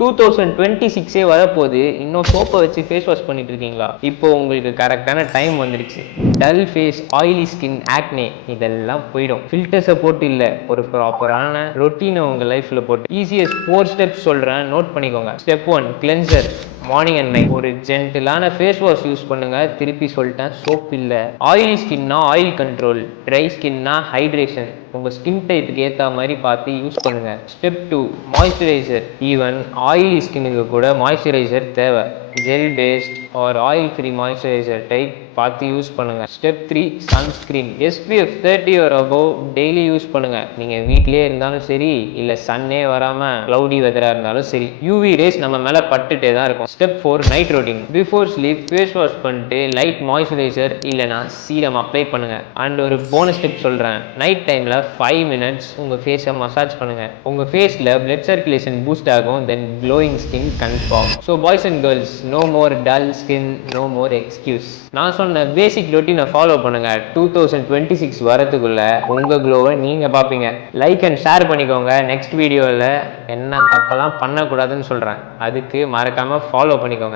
2026 வரப்போகுது, இன்னும் சோப்பை வச்சு ஃபேஸ் வாஷ் பண்ணிட்டு இருக்கீங்களா? இப்போ உங்களுக்கு கரெக்டான டைம் வந்துருச்சு. Dull face, oily skin, acne இதெல்லாம் போயிடும். ஃபில்டர்ஸை போட்டு இல்லை, ஒரு ப்ராப்பரான ரொட்டீனை உங்கள் லைஃப்பில் போட்டு ஈஸியஸ்ட் 4 ஸ்டெப்ஸ் சொல்கிறேன், நோட் பண்ணிக்கோங்க. Step 1, cleanser. Morning and night ஒரு ஜென்டிலான ஃபேஸ் வாஷ் யூஸ் பண்ணுங்க. திருப்பி சொல்லிட்டேன், சோப் இல்லை. ஆயிலி ஸ்கின்னா ஆயில் கண்ட்ரோல், ட்ரை ஸ்கின்னா ஹைட்ரேஷன். உங்கள் ஸ்கின் டைப்புக்கு ஏற்ற மாதிரி பார்த்து யூஸ் பண்ணுங்க. Step 2, moisturiser. ஈவன் ஆயிலி ஸ்கின்னுக்கு கூட மாய்ஸ்சரைசர் தேவை. Gel based or oil free moisturiser type பார்த்து யூஸ் பண்ணுங்க. Step 3, sunscreen. SPF 30 or above daily use பண்ணுங்க. நீங்கள் வீட்டிலே இருந்தாலும் சரி, இல்லை சன்னே வராமல் க்ளவுடி வெதராக இருந்தாலும் சரி, யூவி ரேஸ் நம்ம மேலே பட்டுட்டே தான் இருக்கும். Step 4, night routine. Before sleep face wash பண்ணிட்டு லைட் மாய்ஸ்சரைசர் இல்லைனா சீரம் அப்ளை பண்ணுங்க. அண்ட் ஒரு போனஸ் ஸ்டெப் சொல்கிறேன், நைட் டைமில் 5 minutes உங்கள் ஃபேஸை மசாஜ் பண்ணுங்கள். உங்கள் ஃபேஸில் பிளட் சர்க்குலேஷன் பூஸ்ட் ஆகும். Then glowing skin confirm. So boys and girls, no more dull skin, no more excuse. நான் சொன்ன பேசிக் ரொட்டீனை ஃபாலோ பண்ணுங்க. 2026 வரதுக்குள்ள உங்கள் க்ளோவை நீங்கள் பார்ப்பீங்க. லைக் அண்ட் ஷேர் பண்ணிக்கோங்க. நெக்ஸ்ட் வீடியோவில் என்ன தப்பெல்லாம் பண்ணக்கூடாதுன்னு சொல்கிறேன், அதுக்கு மறக்காமல் ஃபாலோ பண்ணிக்கோங்க.